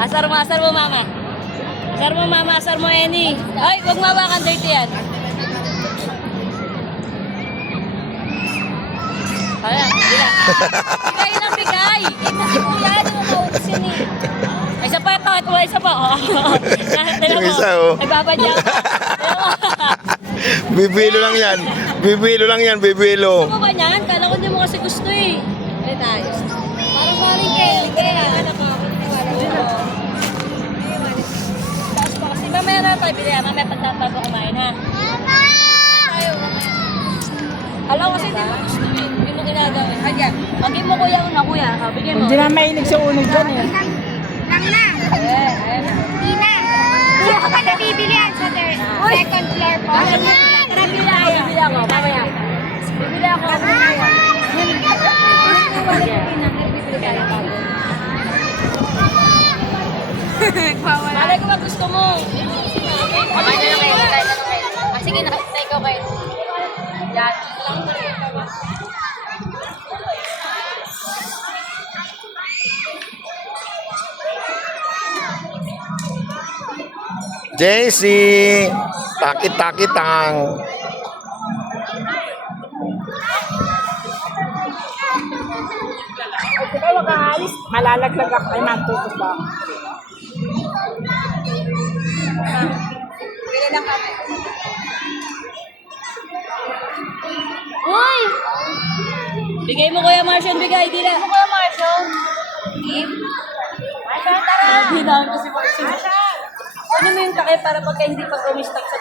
Asar mo mama. Asar mo mama, asar mo Eni. Ay, huwag mawakan dirty yan. Hala, bila. Bigay ng bigay. Ito si kuya, di mo maubos yun eh. Ay, isa pa ito, isa pa. Yung isa, oh. Ay, babadya pa. Bibilo lang yan. Bibilo lang yan, bibilo. Gusto mo ba niyan? Kala ko hindi mo kasi gusto eh. Ay, tayo. Parang maling kaya. Ano ko? Tapos pa kasi mamaya na tayo bilihan. Mamaya pagtatago kumain ha. Tayo, mamaya. Alam ko kasi hindi mo gusto eh. Hindi mo ginagawin. Kaya, pagin mo kuya una kuya. Bigyan mo. Hindi na mainig sa unig dyan eh. Lang na. Ayan na. Di na. Hindi ko pa nabibili yan sa second floor po. Tara, bibili ako. Mamaya. Bibili ako. Mamaya. Malay ko ba gusto mo? Kamay na lang kayo. Sige, nakatay ko kayo. Yan. JC, takit-takitang. Pag kayo makaalis, malalaglag ako ay matutos ba? Uy! Bigay mo Kuya Marshall, bigay. Di na. Kuya Marshall. Give. Marshall, tara. Hindi na kasi Marshall. Ano mo yung takip para pagka hindi pag umistak sa